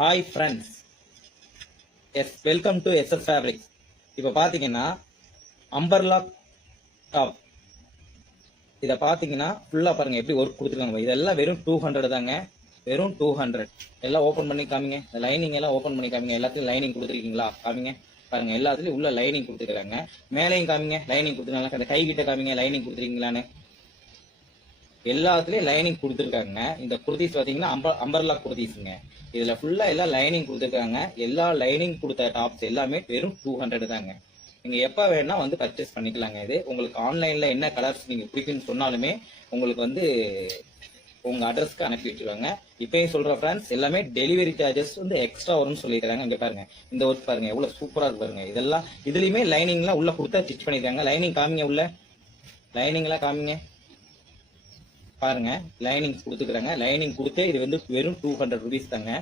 Hi friends, welcome to SS fabrics. இப்போ பார்த்தீங்கன்னா umbrella top இதை பார்த்தீங்கன்னா ஃபுல்லாக பாருங்கள் எப்படி ஒர்க் கொடுத்துருக்காங்க. இதெல்லாம் வெறும் 200 தாங்க, வெறும் 200. எல்லாம் ஓப்பன் பண்ணி காமிங்க, இந்த லைனிங் எல்லாம் ஓப்பன் பண்ணி காமிங்க. எல்லாத்துலையும் லைனிங் கொடுத்துருக்கீங்களா காமிங்க. பாருங்க, எல்லாத்துலேயும் உள்ள லைனிங் கொடுத்துருக்காங்க. மேலேயும் காமிங்க, லைனிங் கொடுத்துருக்காங்க. அந்த கை கிட்ட காமிங்க, லைனிங் கொடுத்துருக்கீங்களான்னு. எல்லாத்துலயும் லைனிங் கொடுத்துருக்காங்க. இந்த குர்தீஸ் பார்த்தீங்கன்னா அம்பர்லா குர்தீஸுங்க. இதுல ஃபுல்லா எல்லாம் லைனிங் கொடுத்துருக்காங்க. எல்லா லைனிங் கொடுத்த டாப்ஸ் எல்லாமே வெறும் 200 தாங்க. நீங்க எப்ப வேணா வந்து பர்ச்சேஸ் பண்ணிக்கலாங்க. இது உங்களுக்கு ஆன்லைன்ல என்ன கலர்ஸ் நீங்க பிடிக்குன்னு சொன்னாலுமே உங்களுக்கு வந்து உங்க அட்ரஸ்க்கு அனுப்பி வச்சிருவாங்க. இப்பயும் சொல்ற ஃப்ரெண்ட்ஸ், எல்லாமே டெலிவரி சார்ஜஸ் வந்து எக்ஸ்ட்ரா வரும்னு சொல்லிடுறாங்க. இங்க பாருங்க, இந்த ஒர்க் பாருங்க எவ்வளவு சூப்பரா இருக்கு பாருங்க. இதெல்லாம் இதுலயுமே லைனிங்லாம் உள்ள கொடுத்தா ஸ்டிச் பண்ணிருக்காங்க. லைனிங் காமிங்க, உள்ள லைனிங் எல்லாம் காமிங்க. பாருங்க, லைனிங் கொடுத்துக்கிறாங்க. லைனிங் கொடுத்து இது வந்து வெறும் 200 ருபீஸ் தாங்க.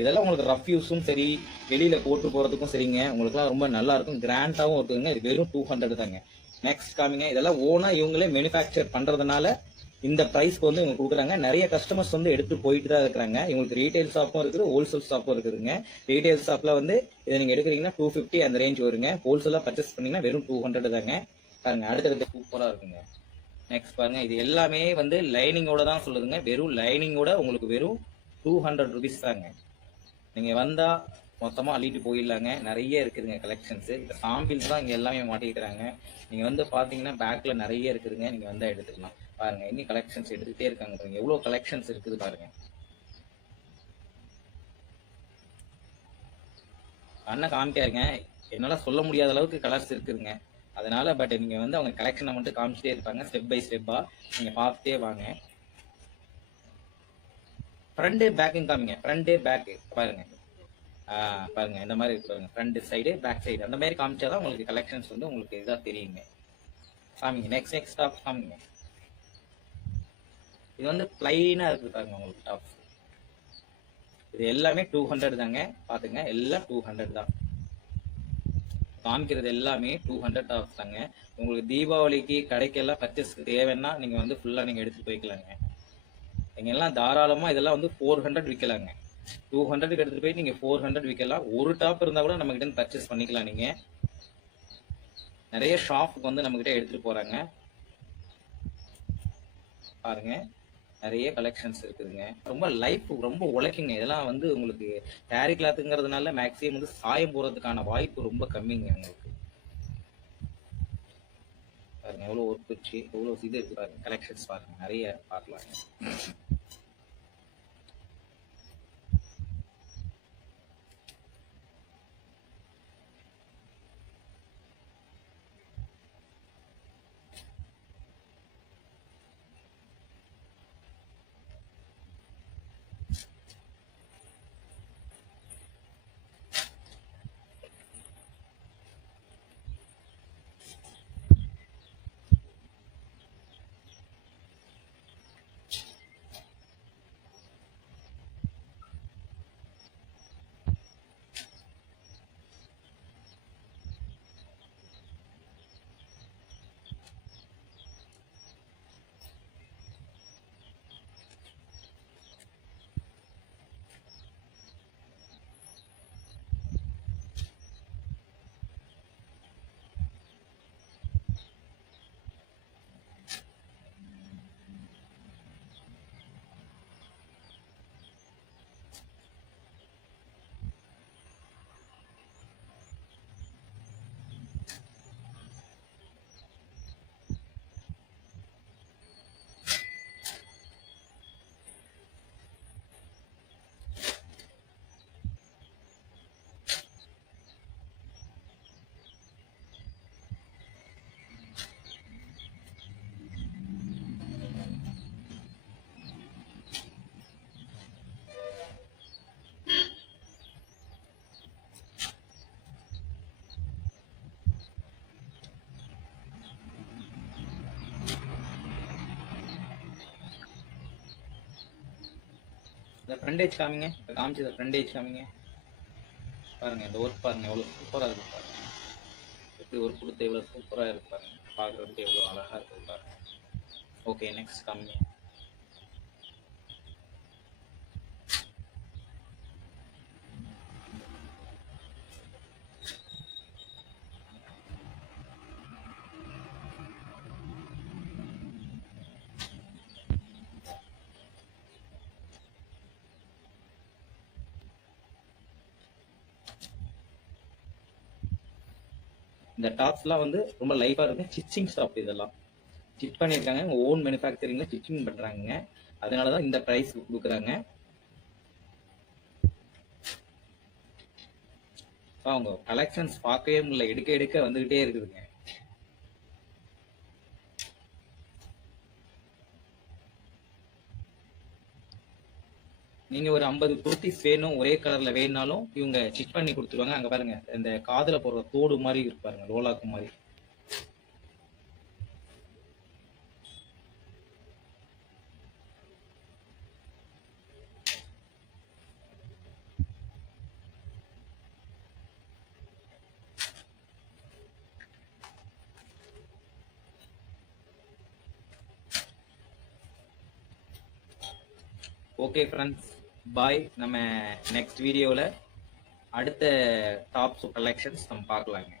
இதெல்லாம் உங்களுக்கு ரஃப் யூஸும் சரி, வெளியில போட்டு போறதுக்கும் சரிங்க. உங்களுக்குலாம் ரொம்ப நல்லா இருக்கும், கிராண்டாவும் இருக்குங்க. இது வெறும் 200 தாங்க. நெக்ஸ்ட் காமிங்க. இதெல்லாம் ஓனா இவங்களே மேனுஃபேக்சர் பண்றதுனால இந்த பிரைஸ்க்கு வந்து இவங்க கொடுக்குறாங்க. நிறைய கஸ்டமர்ஸ் வந்து எடுத்து போயிட்டு தான் இருக்கிறாங்க. இவங்களுக்கு ரீட்டைல் ஷாப்பும் இருக்குது, ஹோல்சேல் ஷாப்பும் இருக்குதுங்க. ரீட்டைல் ஷாப்ல வந்து இதை நீங்க எடுக்கிறீங்கன்னா 250 அந்த ரேஞ்ச் வருங்க. ஹோல்சேலா பர்ச்சேஸ் பண்ணீங்கன்னா வெறும் 200 தாங்க. பாருங்க, அடுத்தடுத்து சூப்பரா இருக்குங்க. நெக்ஸ்ட் பாருங்க, இது எல்லாமே வந்து லைனிங்கோட தான் சொல்லுதுங்க. வெறும் லைனிங்கோட உங்களுக்கு வெறும் 200 ருபீஸ் தாங்க. நீங்க வந்தா மொத்தமா அள்ளிட்டு போயிடலாங்க. நிறைய இருக்குதுங்க கலெக்ஷன்ஸ். இந்த சாம்பிள்ஸ் தான் இங்க எல்லாமே மாட்டிக்கிறாங்க. நீங்க வந்து பாத்தீங்கன்னா பேக்ல நிறைய இருக்குதுங்க. நீங்க வந்தா எடுத்துக்கலாம். பாருங்க, இன்னும் கலெக்ஷன்ஸ் எடுத்துட்டே இருக்காங்க பாருங்க. எவ்வளவு கலெக்ஷன்ஸ் இருக்குது பாருங்க. அண்ணா காமிக்காருங்க, என்னால சொல்ல முடியாத அளவுக்கு கலர்ஸ் இருக்குதுங்க. அதனால பட் நீங்க வந்து அவங்க கலெக்ஷனை மட்டும் காமிச்சிட்டே இருப்பாங்க, ஸ்டெப் பை ஸ்டெப்பா நீங்க பார்த்துட்டே வாங்க. ஃப்ரண்ட் பேக்கும் காமிங்க, ஃப்ரண்ட் பேக் பாருங்க. பாருங்க, இந்த மாதிரி இருக்கு பாருங்க. ஃப்ரண்ட் சைடு பேக் சைடு அந்த மாதிரி காமிச்சாதான் உங்களுக்கு கலெக்ஷன்ஸ் வந்து உங்களுக்கு இதா தெரியுங்க. காமிங்க, நெக்ஸ்ட் டாப் காமிங்க. இது வந்து பிளைனா இருக்கு பாருங்க உங்களுக்கு டாப். இது எல்லாமே 200 தாங்க. பாத்துங்க, எல்லாம் 200 தான். காமிக்கிறது எல்லாமே 200 டாப்ஸ் தாங்க. உங்களுக்கு தீபாவளிக்கு கடைக்கெல்லாம் பர்ச்சேஸ்க்கு தேவைன்னா நீங்க வந்து ஃபுல்லா நீங்க எடுத்துட்டு போய்க்கலாங்க. நீங்க எல்லாம் தாராளமா இதெல்லாம் வந்து 400 விற்கலாங்க. 200 எடுத்துட்டு போய் நீங்க 400 விற்கலாம். ஒரு டாப் இருந்தா கூட நம்ம கிட்ட பர்ச்சேஸ் பண்ணிக்கலாம். நீங்க நிறைய ஷாப்புக்கு வந்து நம்ம கிட்ட எடுத்துட்டு போறாங்க. பாருங்க, நிறைய கலெக்ஷன்ஸ் இருக்குதுங்க. ரொம்ப லைஃப் ரொம்ப உழைக்குங்க. இதெல்லாம் வந்து உங்களுக்கு டேரி கிளாத்துங்கிறதுனால மேக்ஸிமம் வந்து சாயம் போறதுக்கான வாய்ப்பு ரொம்ப கம்மிங்க உங்களுக்கு. பாருங்க எவ்வளவு ஒர்க் வச்சு எவ்வளவு இது இருக்கு பாருங்க. கலெக்ஷன்ஸ் பாருங்க, நிறைய பார்க்கலாம். இந்த ஃப்ரண்டேஜ் காமிங்க, காமிச்சது ஃப்ரண்டேஜ் காமிங்க. பாருங்க, இந்த ஒர்க் பாருங்க எவ்வளவு சூப்பரா இருக்கு பாருங்க. எப்படி ஒர்க் கொடுத்து எவ்வளவு சூப்பரா இருக்கு பாருங்க. பார்க்கறதுக்கு எவ்வளவு அழகா இருக்கு பாருங்க. ஓகே, நெக்ஸ்ட் காமிங்க. இந்த டாப்ஸ்லாம் வந்து ரொம்ப லைஃபா இருக்கு. ஸ்டிச்சிங் ஷாப் இதெல்லாம் ஸ்டிச் பண்ணியிருக்காங்க. ஓன் மேனுஃபேக்சரிங்ல ஸ்டிச்சிங் பண்றாங்க. அதனாலதான் இந்த பிரைஸ் கொடுக்குறாங்க. அவங்க கலெக்ஷன்ஸ் பார்க்கவே முடியல, எடுக்க எடுக்க வந்துகிட்டே இருக்குதுங்க. நீங்க ஒரு 50 குர்த்திஸ் வேணும் ஒரே கலர்ல வேணும்னாலும் இவங்க ஸ்டிச் பண்ணி கொடுத்துருவாங்க. அங்க பாருங்க, இந்த காதுல போடுற தோடு மாதிரி இருப்பாருங்க, லோலாக்கு மாதிரி. ஓகே ஃப்ரெண்ட்ஸ், பாய். நம்ம நெக்ஸ்ட் வீடியோவில் அடுத்த டாப்ஸ் கலெக்ஷன்ஸ் நம்ம பார்க்கலாங்க.